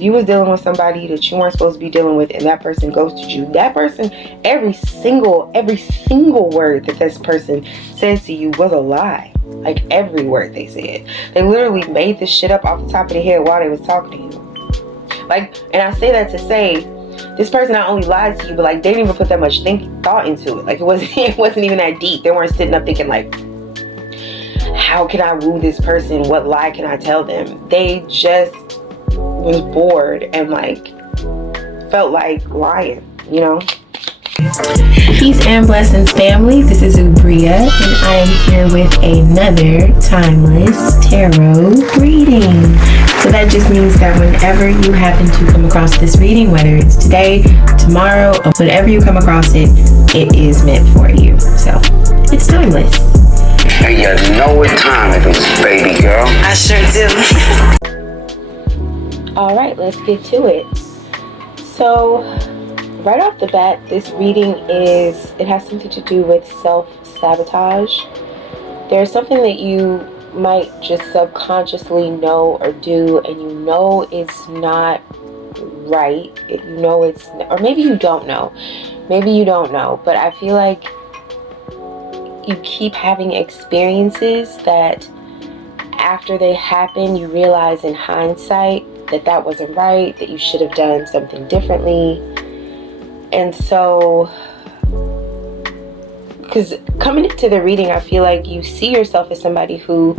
If you was dealing with somebody that you weren't supposed to be dealing with and that person ghosted you, that person, every single word that this person says to you was a lie. Like every word they said. They literally made this shit up off the top of their head while they was talking to you. Like, and I say that to say, this person not only lied to you, but like they didn't even put that much thought into it. Like it wasn't even that deep. They weren't sitting up thinking like, how can I woo this person? What lie can I tell them? They just was bored and like felt like lying, you know? Peace and blessings, family. This is Oubria, and I am here with another timeless tarot reading. So that just means that whenever you happen to come across this reading, whether it's today, tomorrow, or whenever you come across it, it is meant for you. So it's timeless. And you know what time it is, baby girl. I sure do. All right, let's get to it. So right off the bat, this reading it has something to do with self-sabotage. There's something that you might just subconsciously know or do, and you know it's not right. You know it's, or maybe you don't know. Maybe you don't know, but I feel like you keep having experiences that after they happen, you realize in hindsight that that wasn't right, that you should have done something differently. And so, because coming into the reading, I feel like you see yourself as somebody who,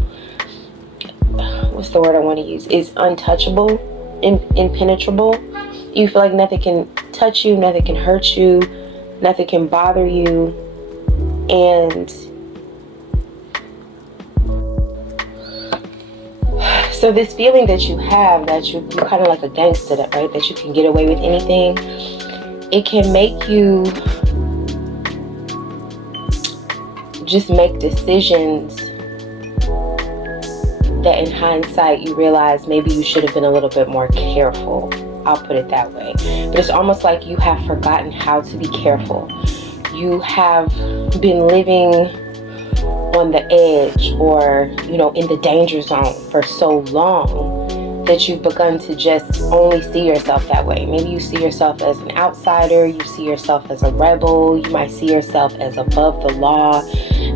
what's the word I want to use, is untouchable, impenetrable. You feel like nothing can touch you, nothing can hurt you, nothing can bother you. And so this feeling that you have, that you're kind of like a gangster, right? That you can get away with anything. It can make you just make decisions that in hindsight you realize maybe you should have been a little bit more careful. I'll put it that way. But it's almost like you have forgotten how to be careful. You have been living on the edge, or, you know, in the danger zone for so long that you've begun to just only see yourself that way. Maybe you see yourself as an outsider, you see yourself as a rebel, you might see yourself as above the law,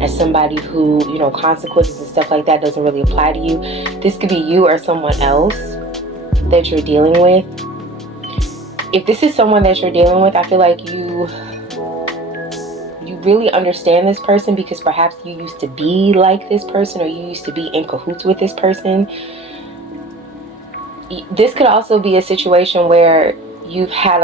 as somebody who, you know, consequences and stuff like that doesn't really apply to you. This could be you or someone else that you're dealing with. If this is someone that you're dealing with, I feel like you really understand this person because perhaps you used to be like this person, or you used to be in cahoots with this person. This could also be a situation where you've had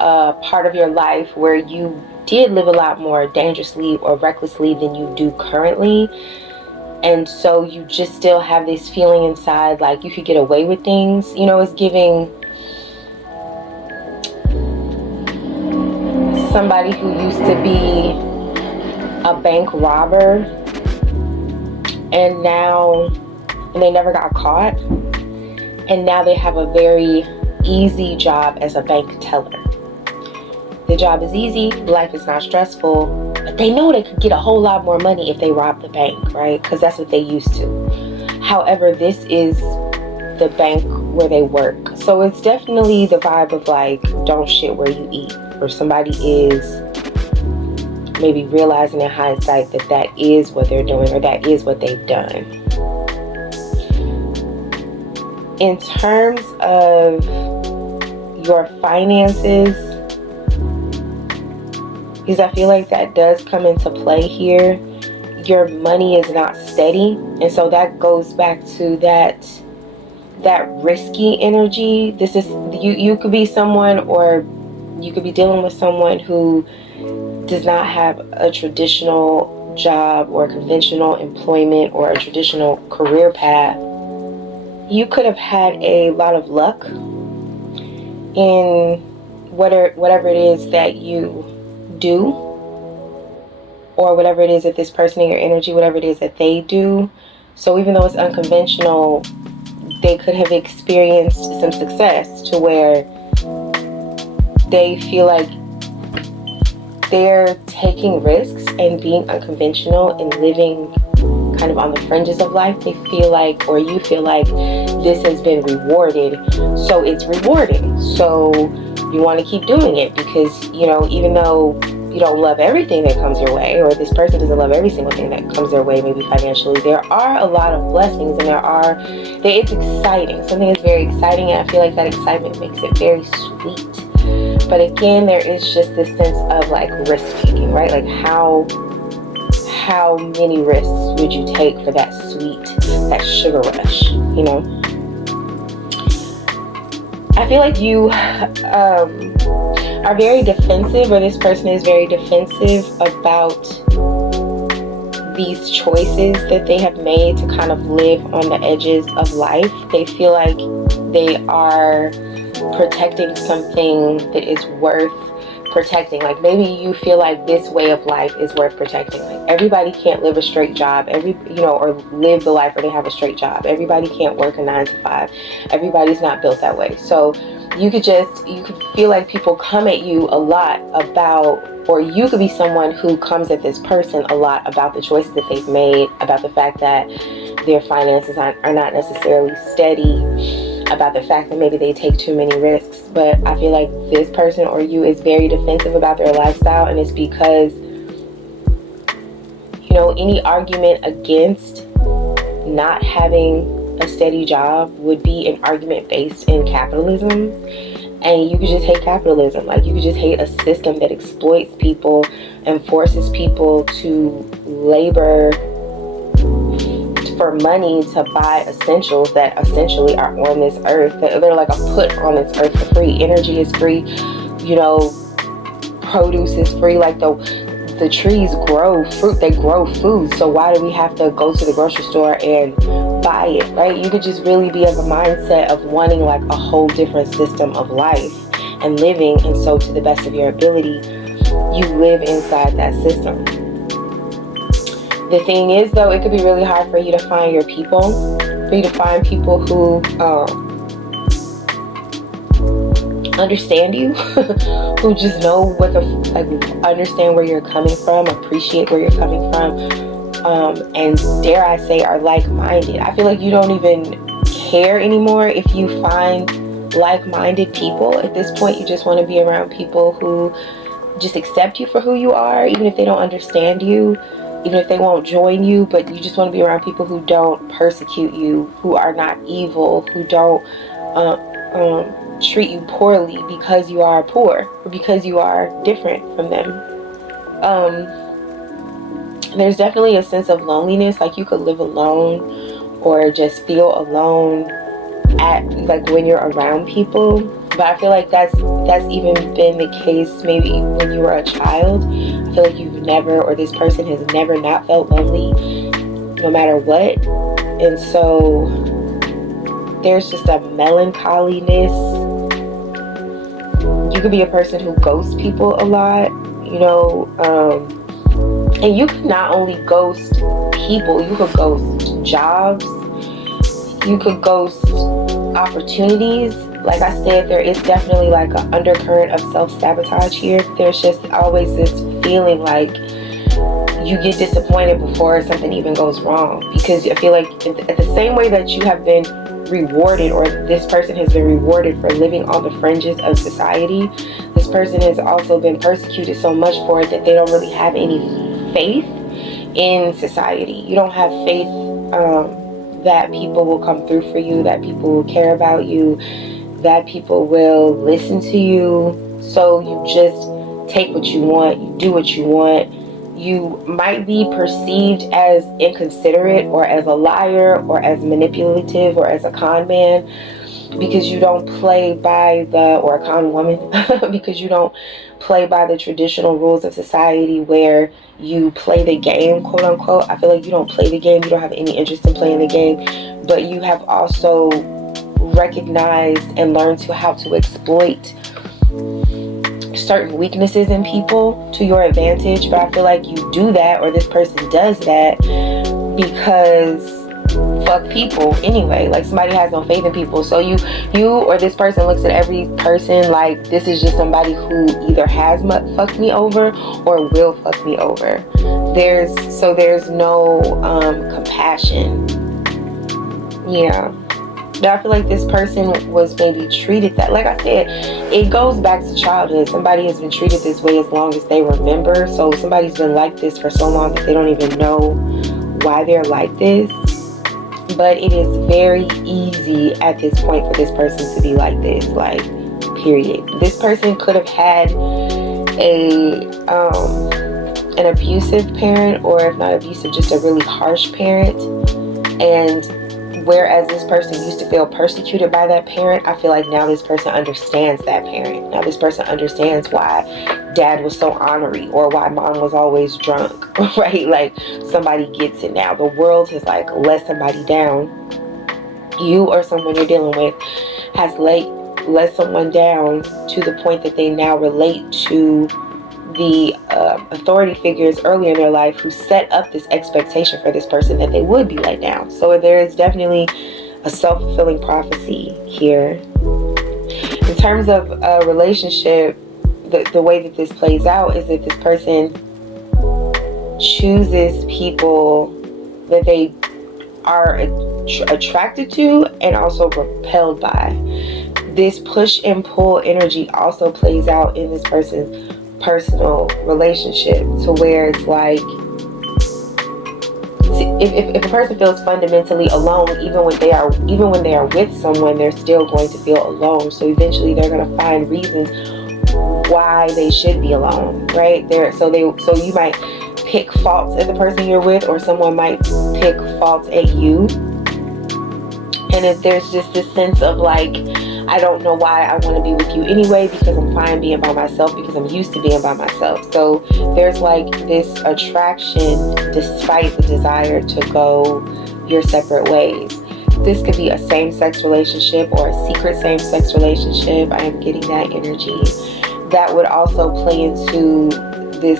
a part of your life where you did live a lot more dangerously or recklessly than you do currently. And so you just still have this feeling inside like you could get away with things. You know, it's giving somebody who used to be a bank robber and they never got caught, and now they have a very easy job as a bank teller. The job is easy, life is not stressful, but they know they could get a whole lot more money if they rob the bank, right? Because that's what they used to. However, this is the bank where they work, so it's definitely the vibe of like, don't shit where you eat, or somebody is maybe realizing in hindsight that that is what they're doing, or that is what they've done. In terms of your finances, because I feel like that does come into play here, your money is not steady, and so that goes back to that risky energy. This is you could be someone, or you could be dealing with someone who does not have a traditional job or conventional employment or a traditional career path. You could have had a lot of luck in whatever it is that you do, or whatever it is that this person in your energy, whatever it is that they do. So even though it's unconventional, they could have experienced some success to where they feel like they're taking risks and being unconventional and living kind of on the fringes of life, they feel like, or you feel like, this has been rewarded, so it's rewarding. So you want to keep doing it because, you know, even though you don't love everything that comes your way, or this person doesn't love every single thing that comes their way, maybe financially, there are a lot of blessings, and it's exciting. Something is very exciting, and I feel like that excitement makes it very sweet. But again, there is just this sense of like risk taking, right? Like how many risks would you take for that sweet, that sugar rush, you know? I feel like you are very defensive, or this person is very defensive about these choices that they have made to kind of live on the edges of life. They feel like they are protecting something that is worth protecting. Like maybe you feel like this way of life is worth protecting. Like everybody can't live a straight job, or live the life where they have a straight job. Everybody can't work a 9 to 5. Everybody's not built that way. So you could feel like people come at you a lot about, or you could be someone who comes at this person a lot about the choices that they've made, about the fact that their finances are not necessarily steady, about the fact that maybe they take too many risks. But I feel like this person or you is very defensive about their lifestyle, and it's because, you know, any argument against not having a steady job would be an argument based in capitalism, and you could just hate capitalism. Like you could just hate a system that exploits people and forces people to labor for money to buy essentials that essentially are on this earth, that they're like a put on this earth for free. Energy is free, you know, produce is free. Like the trees grow fruit, they grow food, so why do we have to go to the grocery store and buy it, right? You could just really be of a mindset of wanting like a whole different system of life and living, and so to the best of your ability, you live inside that system. The thing is, though, it could be really hard for you to find your people, for you to find people who understand you, who just know understand where you're coming from, appreciate where you're coming from, and dare I say are like-minded. I feel like you don't even care anymore if you find like-minded people. At this point, you just want to be around people who just accept you for who you are, even if they don't understand you, even if they won't join you, but you just want to be around people who don't persecute you, who are not evil, who don't treat you poorly because you are poor or because you are different from them. There's definitely a sense of loneliness. Like you could live alone or just feel alone at like when you're around people. But I feel like that's even been the case maybe when you were a child. I feel like you've never, or this person has never not felt lonely no matter what. And so there's just a melancholiness. You could be a person who ghosts people a lot, you know, and you could not only ghost people, you could ghost jobs, you could ghost opportunities. Like I said, there is definitely like an undercurrent of self-sabotage here. There's just always this feeling like you get disappointed before something even goes wrong, because I feel like at the same way that you have been rewarded, or this person has been rewarded for living on the fringes of society, this person has also been persecuted so much for it that they don't really have any faith in society. You don't have faith that people will come through for you, that people will care about you, that people will listen to you. So you just take what you want, you do what you want. You might be perceived as inconsiderate or as a liar or as manipulative or as a con man because you don't play by or a con woman, because you don't play by the traditional rules of society where you play the game, quote unquote. I feel like you don't play the game, you don't have any interest in playing the game, but you have also recognized and learned how to exploit certain weaknesses in people to your advantage. But I feel like you do that, or this person does that, because fuck people anyway. Like, somebody has no faith in people. So you or this person looks at every person like this is just somebody who either has fucked me over or will fuck me over. There's no compassion. Yeah. But I feel like this person was maybe treated that, like I said, it goes back to childhood. Somebody has been treated this way as long as they remember. So somebody's been like this for so long that they don't even know why they're like this. But it is very easy at this point for this person to be like this, like, period. This person could have had an abusive parent, or if not abusive, just a really harsh parent. And whereas this person used to feel persecuted by that parent, I feel like now this person understands that parent. Now this person understands why dad was so ornery, or why mom was always drunk, right? Like, somebody gets it now. The world has, like, let somebody down. You or someone you're dealing with has let someone down to the point that they now relate to the authority figures earlier in their life who set up this expectation for this person that they would be let down. So there is definitely a self-fulfilling prophecy here. In terms of a relationship, the way that this plays out is that this person chooses people that they are attracted to and also repelled by. This push and pull energy also plays out in this person's personal relationship, to where it's like, if a person feels fundamentally alone, even when they are with someone, they're still going to feel alone. So eventually they're going to find reasons why they should be alone, right? So you might pick faults at the person you're with, or someone might pick faults at you. And if there's just this sense of like, I don't know why I want to be with you anyway, because I'm fine being by myself, because I'm used to being by myself. So there's like this attraction despite the desire to go your separate ways. This could be a same-sex relationship or a secret same-sex relationship. I am getting that energy. That would also play into this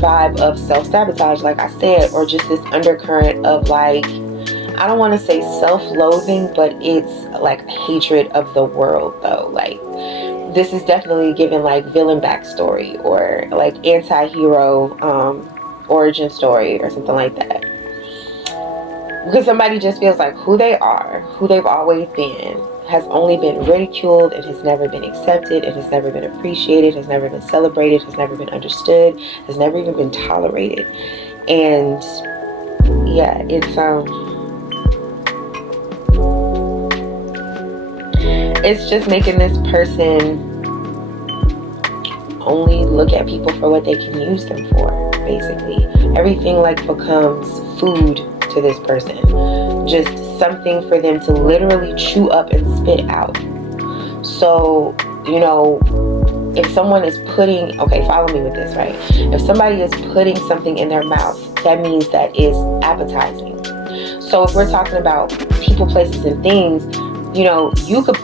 vibe of self-sabotage, like I said, or just this undercurrent of like, I don't want to say self-loathing, but it's like hatred of the world though. Like, this is definitely given like villain backstory, or like anti-hero origin story, or something like that. Because somebody just feels like who they are, who they've always been, has only been ridiculed and has never been accepted, and has never been appreciated, has never been celebrated, has never been understood, has never even been tolerated. And yeah, it's just making this person only look at people for what they can use them for, basically. Everything like becomes food to this person. Just something for them to literally chew up and spit out. So, you know, if someone is putting, okay, follow me with this, right? If somebody is putting something in their mouth, that means that is appetizing. So if we're talking about people, places, and things, you know, you could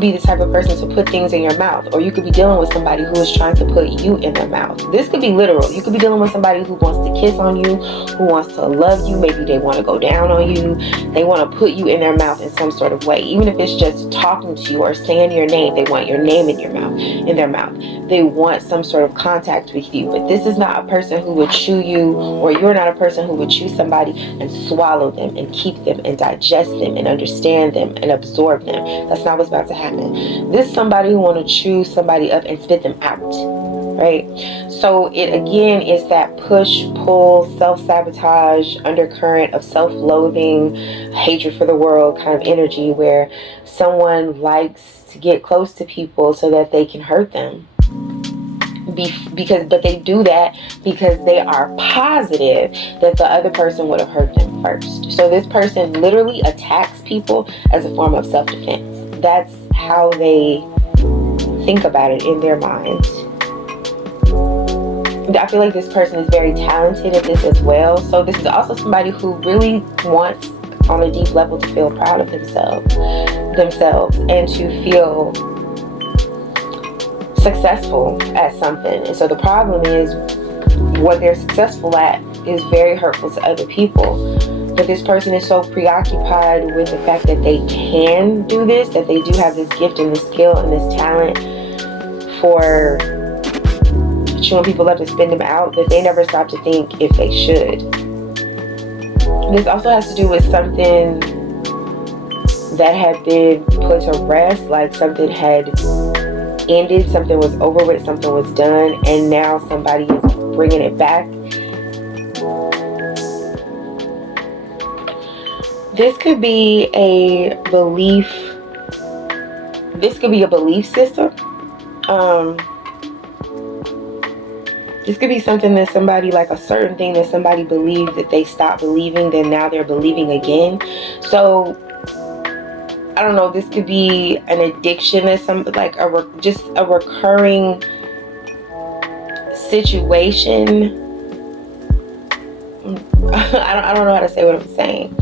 be the type of person to put things in your mouth, or you could be dealing with somebody who is trying to put you in their mouth. This could be literal. You could be dealing with somebody who wants to kiss on you, who wants to love you. Maybe they want to go down on you. They want to put you in their mouth in some sort of way. Even if it's just talking to you or saying your name, they want your name in their mouth. They want some sort of contact with you. But this is not a person who would chew you, or you're not a person who would chew somebody and swallow them and keep them and digest them and understand them and absorb them. That's not what's about to happen. This is somebody who want to chew somebody up and spit them out, right? So it again is that push, pull, self-sabotage, undercurrent of self-loathing, hatred for the world kind of energy, where someone likes to get close to people so that they can hurt them. But they do that because they are positive that the other person would have hurt them first. So this person literally attacks people as a form of self-defense. That's how they think about it in their minds. I feel like this person is very talented at this as well. So this is also somebody who really wants, on a deep level, to feel proud of themselves and to feel successful at something. And so the problem is, what they're successful at is very hurtful to other people. But this person is so preoccupied with the fact that they can do this, that they do have this gift and this skill and this talent for showing people up to spin them out, that they never stop to think if they should. This also has to do with something that had been put to rest, like something had ended, something was over with, something was done, and now somebody is bringing it back. This could be a belief. This could be a belief system. This could be something that somebody, like a certain thing that somebody believed that they stopped believing, then now they're believing again. So I don't know, this could be an addiction that like just a recurring situation. I don't know how to say what I'm saying.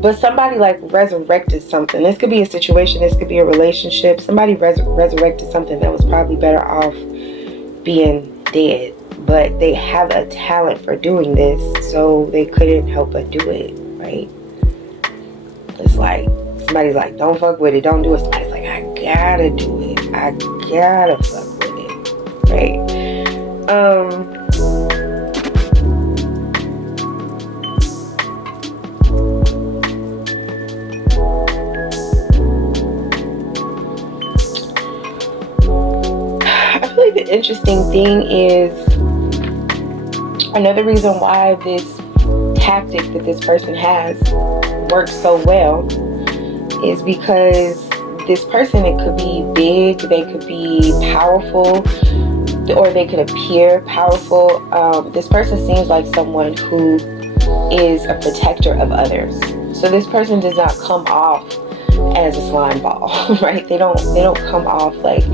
But somebody like resurrected something. This could be a situation, this could be a relationship. Somebody resurrected something that was probably better off being dead, but they have a talent for doing this, so they couldn't help but do it, right? It's like somebody's like, don't fuck with it, don't do it. Somebody's like, I gotta do it, I gotta fuck with it, right? I feel like the interesting thing is, another reason why this tactic that this person has works so well is because this person, it could be big, they could be powerful, or they could appear powerful. This person seems like someone who is a protector of others. So this person does not come off as a slime ball, right? They don't come off like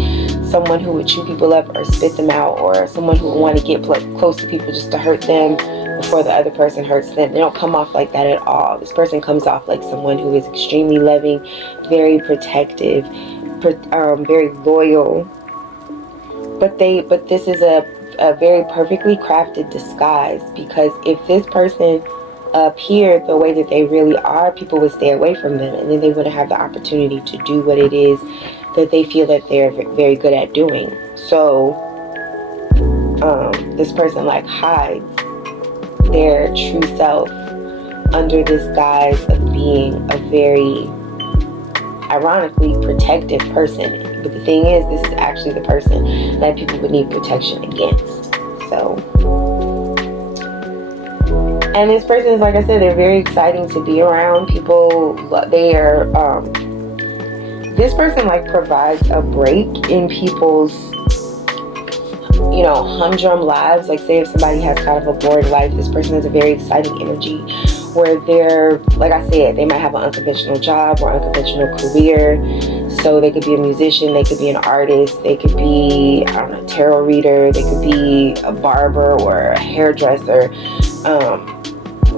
someone who would chew people up or spit them out, or someone who would want to get close to people just to hurt them before the other person hurts them. They don't come off like that at all. This person comes off like someone who is extremely loving, very protective, very loyal. But this is a very perfectly crafted disguise, because if this person appeared the way that they really are, people would stay away from them, and then they wouldn't have the opportunity to do what it is that they feel that they're very good at doing. So this person like hides their true self under this guise of being a very, ironically, protective person. But the thing is, this is actually the person that people would need protection against. So, and this person is, like I said, they're very exciting to be around. People, they are, this person like provides a break in people's, you know, humdrum lives. Like, say if somebody has kind of a boring life, this person has a very exciting energy where they're, like I said, they might have an unconventional job or unconventional career. So they could be a musician, they could be an artist, they could be, I don't know, a tarot reader, they could be a barber or a hairdresser,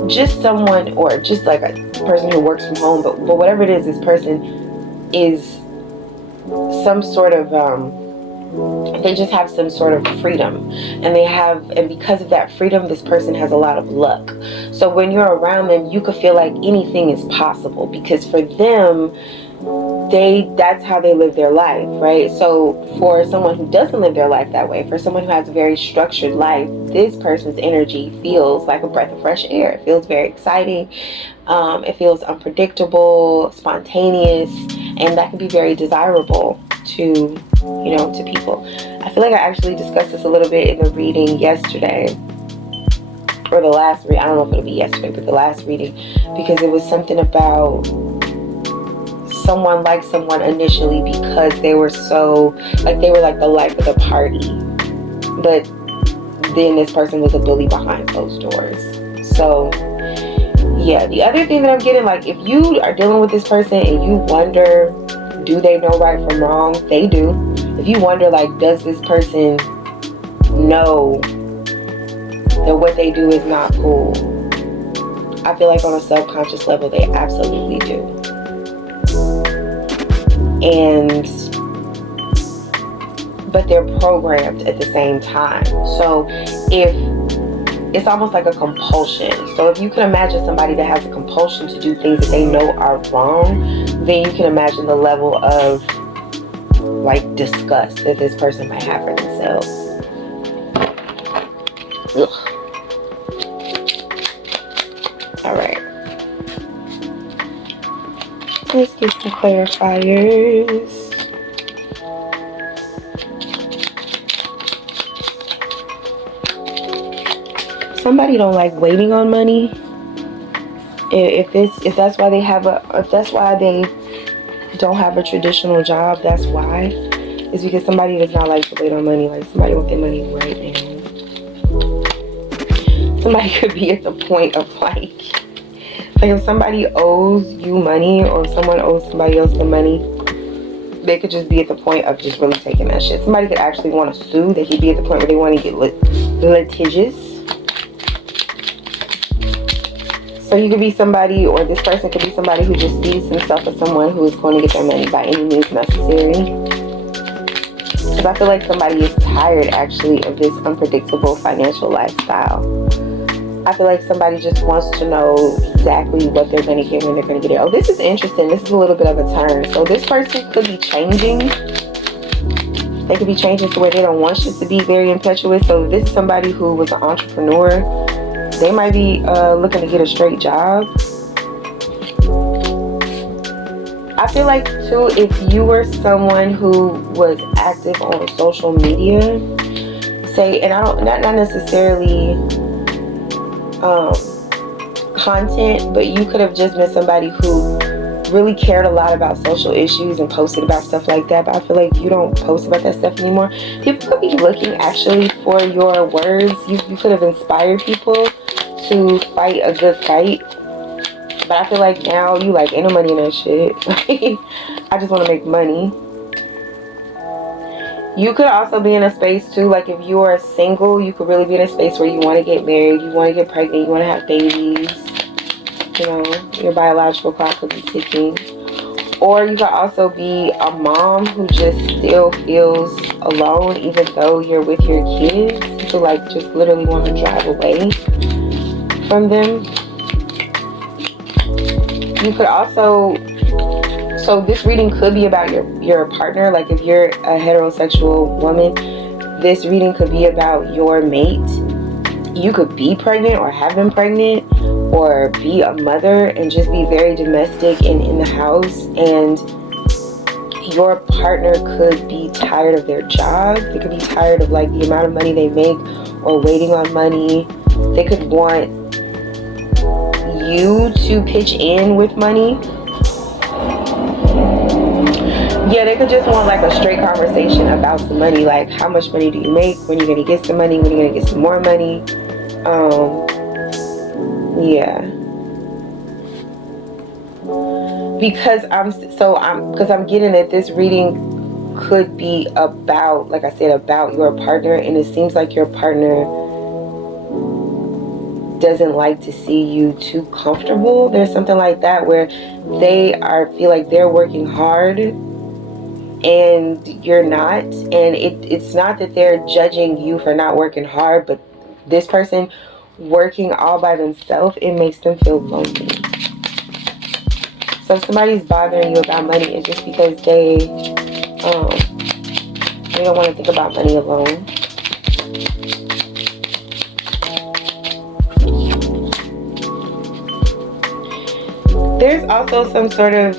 just someone, or just like a person who works from home. But whatever it is, this person is some sort of, they just have some sort of freedom, and because of that freedom, this person has a lot of luck. So when you're around them, you could feel like anything is possible, because for them, that's how they live their life, right? So for someone who doesn't live their life that way, for someone who has a very structured life, this person's energy feels like a breath of fresh air. It feels very exciting. It feels unpredictable, spontaneous, and that can be very desirable to, you know, to people. I feel like I actually discussed this a little bit in the reading yesterday, or the last reading. I don't know if it'll be yesterday, but the last reading, because it was something about someone liked someone initially because they were so, like, they were like the life of the party, but then this person was a bully behind closed doors. So yeah, the other thing that I'm getting, like, if you are dealing with this person and you wonder, do they know right from wrong? They do. If you wonder, like, does this person know that what they do is not cool? I feel like on a subconscious level, they absolutely do. But they're programmed at the same time. So if it's almost like a compulsion. So if you can imagine somebody that has a compulsion to do things that they know are wrong, then you can imagine the level of like disgust that this person might have for themselves. Ugh. All right. Let's get some clarifiers. Somebody don't like waiting on money. If that's why they don't have a traditional job, that's why. It's because somebody does not like to wait on money. Like somebody wants their money right now. Somebody could be at the point of like if somebody owes you money or if someone owes somebody else the money, they could just be at the point of just really taking that shit. Somebody could actually want to sue. They could be at the point where they want to get litigious. So you could be somebody, or this person could be somebody who just sees himself as someone who is going to get their money by any means necessary. Because I feel like somebody is tired actually of this unpredictable financial lifestyle. I feel like somebody just wants to know exactly what they're going to get when they're going to get it. Oh, this is interesting. This is a little bit of a turn. So this person could be changing. They could be changing to where they don't want shit to be very impetuous. So this is somebody who was an entrepreneur. They might be looking to get a straight job. I feel like too, if you were someone who was active on social media, say, and I don't, not necessarily content, but you could have just been somebody who really cared a lot about social issues and posted about stuff like that. But I feel like you don't post about that stuff anymore. People could be looking actually for your words. You could have inspired people to fight a good fight. But I feel like now you like, ain't no money in that shit. I just want to make money. You could also be in a space too, like if you are single, you could really be in a space where you want to get married, you want to get pregnant, you want to have babies. You know, your biological clock could be ticking. Or you could also be a mom who just still feels alone even though you're with your kids. You could like just literally want to drive away from them. You could also, so this reading could be about your partner. Like if you're a heterosexual woman, this reading could be about your mate. You could be pregnant or have been pregnant or be a mother and just be very domestic and in the house, and your partner could be tired of their job. They could be tired of like the amount of money they make or waiting on money. They could want you to pitch in with money. Yeah, they could just want like a straight conversation about the money. Like, how much money do you make? When are you gonna get some money? When are you gonna get some more money? Yeah. Because I'm getting that this reading could be about, like I said, about your partner, and it seems like your partner doesn't like to see you too comfortable. There's something like that where they feel like they're working hard and you're not, and it's not that they're judging you for not working hard, but this person working all by themselves, it makes them feel lonely. So if somebody's bothering you about money, it's just because they don't want to think about money alone. There's also some sort of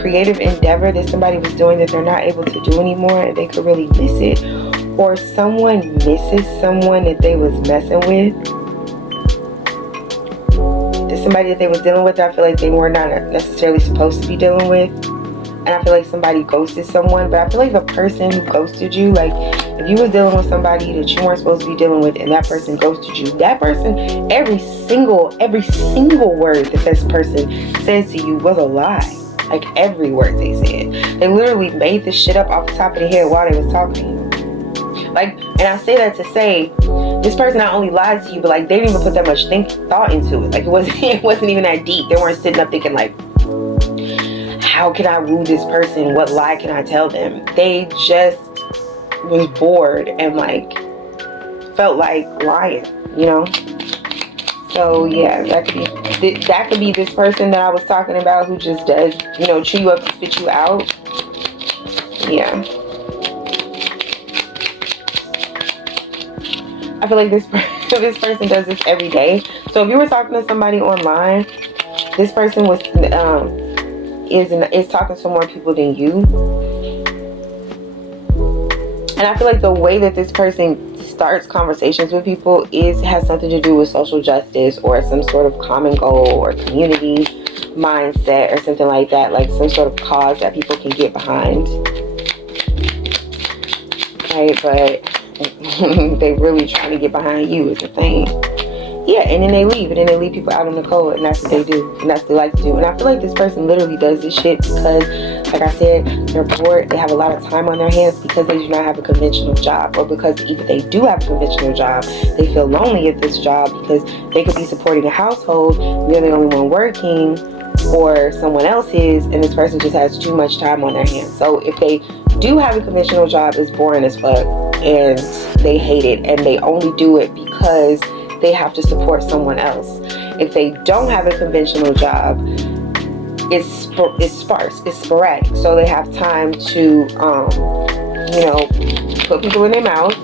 creative endeavor that somebody was doing that they're not able to do anymore, and they could really miss it. Or someone misses someone that they was messing with. There's somebody that they was dealing with that I feel like they were not necessarily supposed to be dealing with. And I feel like somebody ghosted someone, but I feel like the person who ghosted you, like if you was dealing with somebody that you weren't supposed to be dealing with and that person ghosted you, that person, every single word that this person says to you was a lie. Like every word they said. They literally made this shit up off the top of their head while they was talking to you. Like, and I say that to say, this person not only lied to you, but like they didn't even put that much thought into it. Like it wasn't even that deep. They weren't sitting up thinking like, how can I woo this person? What lie can I tell them? They just was bored and like felt like lying. you know. So yeah, that could be this person that I was talking about, who just does, you know, chew you up and spit you out. Yeah, I feel like this person does this every day. So if you were talking to somebody online, this person was is talking to more people than you. And I feel like the way that this person starts conversations with people has something to do with social justice or some sort of common goal or community mindset or something like that, like some sort of cause that people can get behind. Right? But they really trying to get behind you is the thing. Yeah, and then they leave, and then they leave people out in the cold, and that's what they do, and that's what they like to do. And I feel like this person literally does this shit because, like I said, they're bored, they have a lot of time on their hands because they do not have a conventional job, or because even they do have a conventional job, they feel lonely at this job because they could be supporting a household, they're the only one working, or someone else is, and this person just has too much time on their hands. So if they do have a conventional job, it's boring as fuck, and they hate it, and they only do it because they have to support someone else. If they don't have a conventional job, it's sparse, it's sporadic. So they have time to, you know, put people in their mouth,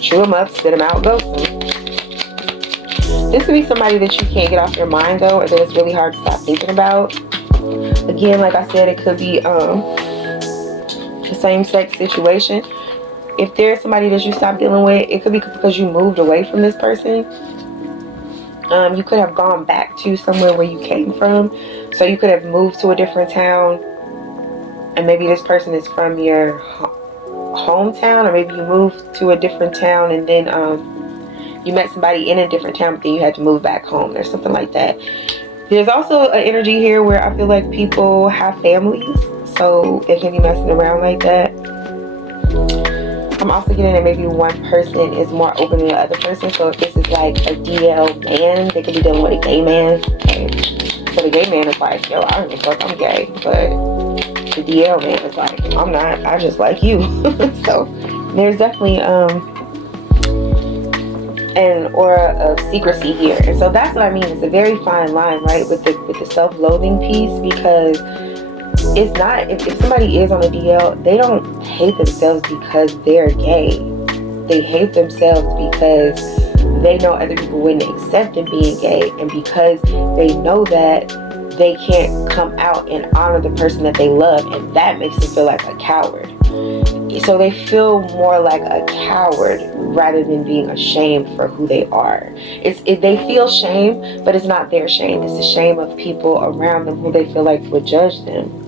chew them up, spit them out, ghost them. This could be somebody that you can't get off your mind though, or that it's really hard to stop thinking about. Again, like I said, it could be the same-sex situation. If there's somebody that you stop dealing with, it could be because you moved away from this person. You could have gone back to somewhere where you came from. So you could have moved to a different town, and maybe this person is from your hometown, or maybe you moved to a different town and then you met somebody in a different town, but then you had to move back home or something like that. There's also an energy here where I feel like people have families, so they can be messing around like that. I'm also getting that maybe one person is more open than the other person. So if this is like a DL man, they could be dealing with a gay man. Okay? So the gay man is like, yo, I don't give a fuck, I'm gay. But the DL man is like, I'm not, I just like you. So there's definitely an aura of secrecy here. And so that's what I mean. It's a very fine line, right, with the self-loathing piece, because it's not, if somebody is on a DL, they don't hate themselves because they're gay. They hate themselves because they know other people wouldn't accept them being gay, and because they know that they can't come out and honor the person that they love, and that makes them feel like a coward. So they feel more like a coward rather than being ashamed for who they are. They feel shame, but it's not their shame. It's the shame of people around them who they feel like would judge them.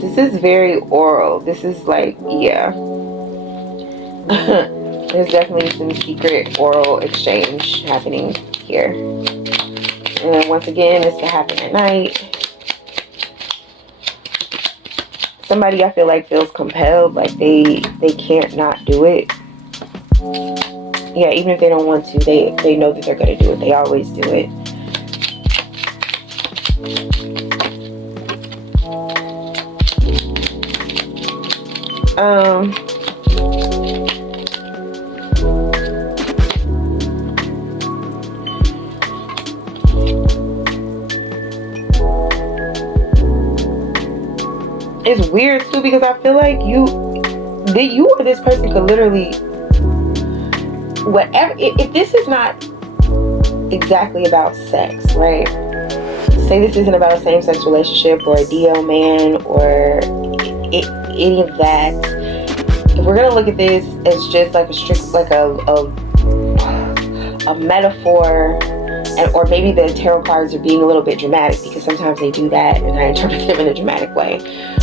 This is very oral. This is like, yeah. There's definitely some secret oral exchange happening here. And then once again, this can happen at night. Somebody I feel like feels compelled, like they can't not do it. Yeah, even if they don't want to, they know that they're gonna do it. They always do it. It's weird too, because I feel like you or this person could literally, whatever, if this is not exactly about sex, right? Say this isn't about a same-sex relationship or a DL man or any of that. If we're gonna look at this as just like a strict, like a metaphor, or maybe the tarot cards are being a little bit dramatic, because sometimes they do that and I interpret them in a dramatic way.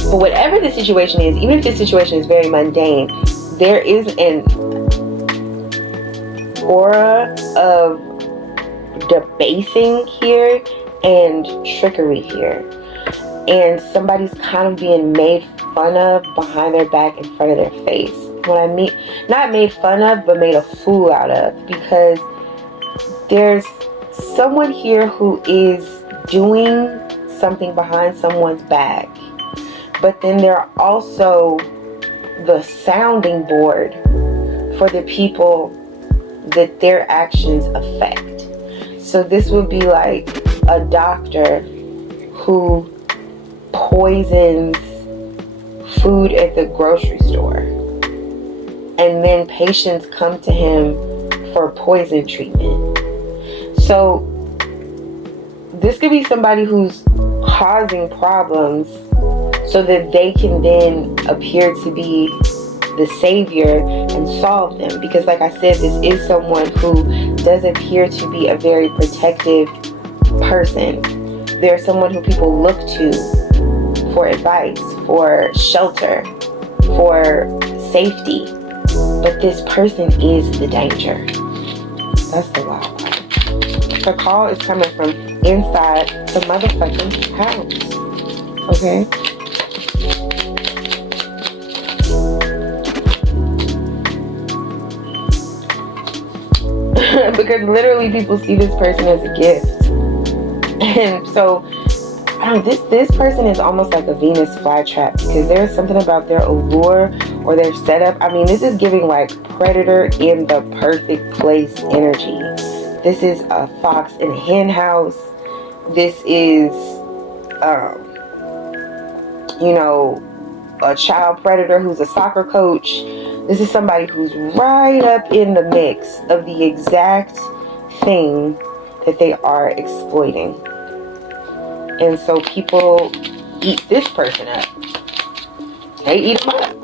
But whatever the situation is, even if this situation is very mundane, there is an aura of debasing here and trickery here. And somebody's kind of being made fun of behind their back in front of their face. What I mean, not made fun of, but made a fool out of, because there's someone here who is doing something behind someone's back, but then they're also the sounding board for the people that their actions affect. So this would be like a doctor who poisons food at the grocery store, and then patients come to him for poison treatment. So this could be somebody who's causing problems so that they can then appear to be the savior and solve them. Because like I said, this is someone who does appear to be a very protective person. They're someone who people look to for advice, for shelter, for safety. But this person is the danger. That's the wild part. The call is coming from inside the motherfucking house. Okay? Because literally people see this person as a gift. And so this person is almost like a Venus flytrap, because there's something about their allure or their setup. I mean, this is giving like predator in the perfect place energy. This is a fox in a hen house. This is, a child predator who's a soccer coach. This is somebody who's right up in the mix of the exact thing that they are exploiting. And so people eat this person up. They eat them up.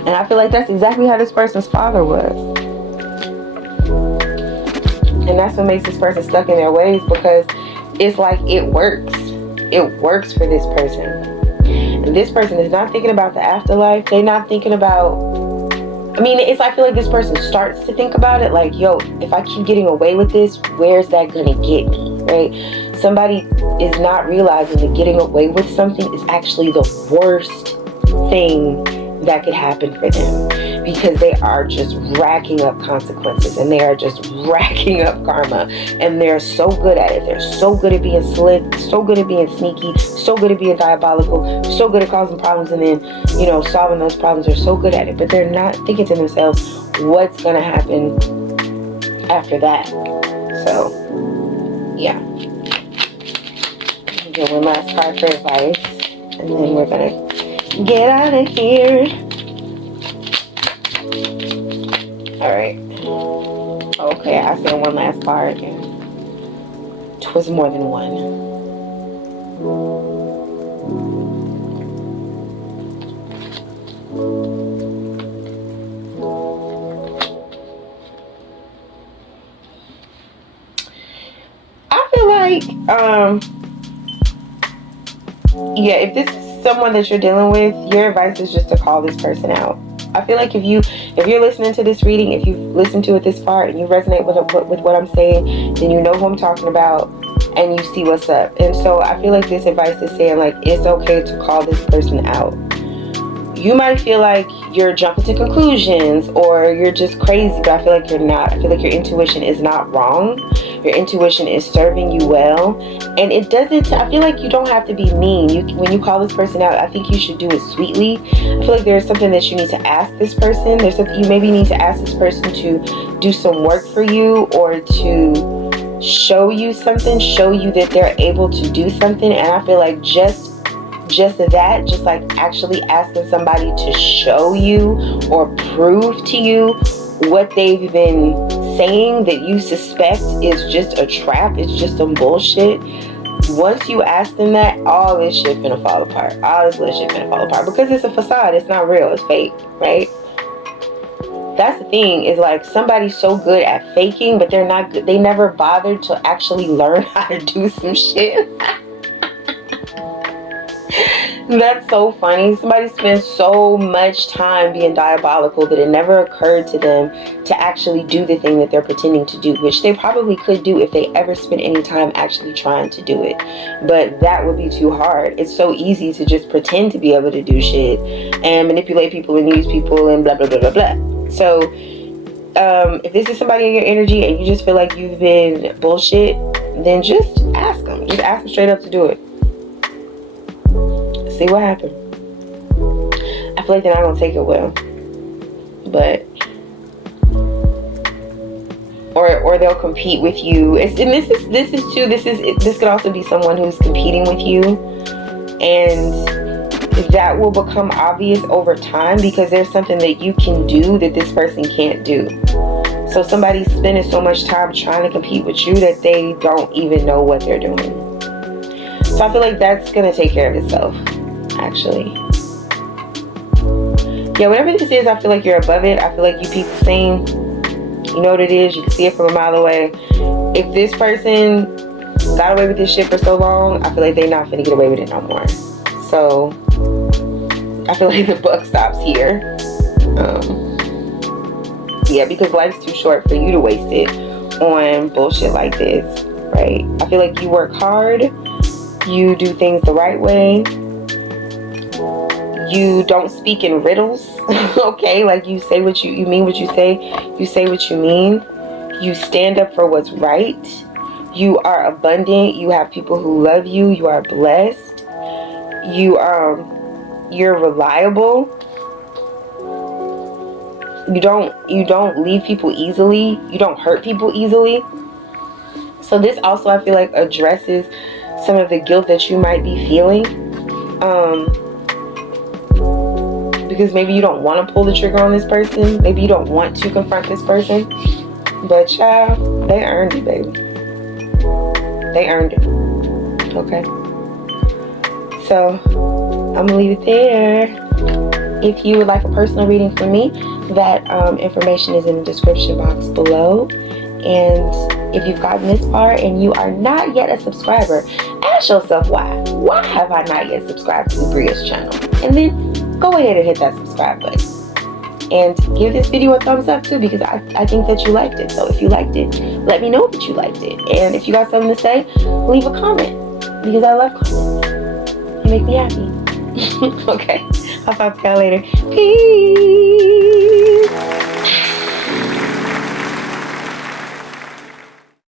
And I feel like that's exactly how this person's father was. And that's what makes this person stuck in their ways, because it's like it works. It works for this person. And this person is not thinking about the afterlife. They're not thinking about... I feel like this person starts to think about it like, yo, if I keep getting away with this, where's that gonna get me, right? Somebody is not realizing that getting away with something is actually the worst thing that could happen for them, because they are just racking up consequences, and they are just racking up karma, and they're so good at it. They're so good at being slick, so good at being sneaky, so good at being diabolical, so good at causing problems, and then, solving those problems. They're so good at it, but they're not thinking to themselves, what's gonna happen after that? So, yeah. Get one last card for advice, and then we're gonna get out of here. Alright. Okay, I said one last card, and it was more than one. I feel like, if this is someone that you're dealing with, your advice is just to call this person out. I feel like if you're listening to this reading, if you've listened to it this far and you resonate with what I'm saying, then you know who I'm talking about and you see what's up. And so I feel like this advice is saying, like, it's okay to call this person out. You might feel like you're jumping to conclusions or you're just crazy, but I feel like you're not. I feel like your intuition is not wrong. Your intuition is serving you well. And it doesn't, I feel like you don't have to be mean. When you call this person out, I think you should do it sweetly. I feel like there's something that you need to ask this person. There's something you maybe need to ask this person to do some work for you, or to show you something, show you that they're able to do something. And I feel like just that, just like actually asking somebody to show you or prove to you what they've been saying that you suspect is just a trap, it's just some bullshit. Once you ask them that, all this shit finna fall apart. All this little shit finna fall apart, because it's a facade. It's not real. It's fake, right? That's the thing, is like somebody's so good at faking, but they're not good. They never bothered to actually learn how to do some shit. That's so funny. Somebody spends so much time being diabolical that it never occurred to them to actually do the thing that they're pretending to do, which they probably could do if they ever spent any time actually trying to do it. But that would be too hard. It's so easy to just pretend to be able to do shit and manipulate people and use people and blah, blah, blah, blah, blah. So, if this is somebody in your energy and you just feel like you've been bullshit, then just ask them. Just ask them straight up to do it. see what happens. I feel like they're not gonna take it well, but or they'll compete with you. This could also be someone who's competing with you, and that will become obvious over time because there's something that you can do that this person can't do. So somebody's spending so much time trying to compete with you that they don't even know what they're doing. So I feel like that's gonna take care of itself, actually. Yeah, whatever this is, I feel like you're above it. I feel like you peep the scene. You know what it is. You can see it from a mile away. If this person got away with this shit for so long, I feel like they're not finna get away with it no more. So I feel like the buck stops here. Yeah, because life's too short for you to waste it on bullshit like this, right? I feel like you work hard. You do things the right way. You don't speak in riddles, okay? Like you say what you mean what you say. You say what you mean. You stand up for what's right. You are abundant. You have people who love you. You are blessed. You're reliable. You don't leave people easily. You don't hurt people easily. So this also, I feel like, addresses some of the guilt that you might be feeling. Because maybe you don't want to pull the trigger on this person. Maybe you don't want to confront this person. But child, they earned it, baby. They earned it. Okay. So I'm gonna leave it there. If you would like a personal reading from me, that information is in the description box below. And if you've gotten this far and you are not yet a subscriber, ask yourself why. Why have I not yet subscribed to Oubria's channel? And then go ahead and hit that subscribe button. And give this video a thumbs up too, because I think that you liked it. So if you liked it, let me know that you liked it. And if you got something to say, leave a comment, because I love comments. You make me happy. Okay, I'll talk to y'all later. Peace.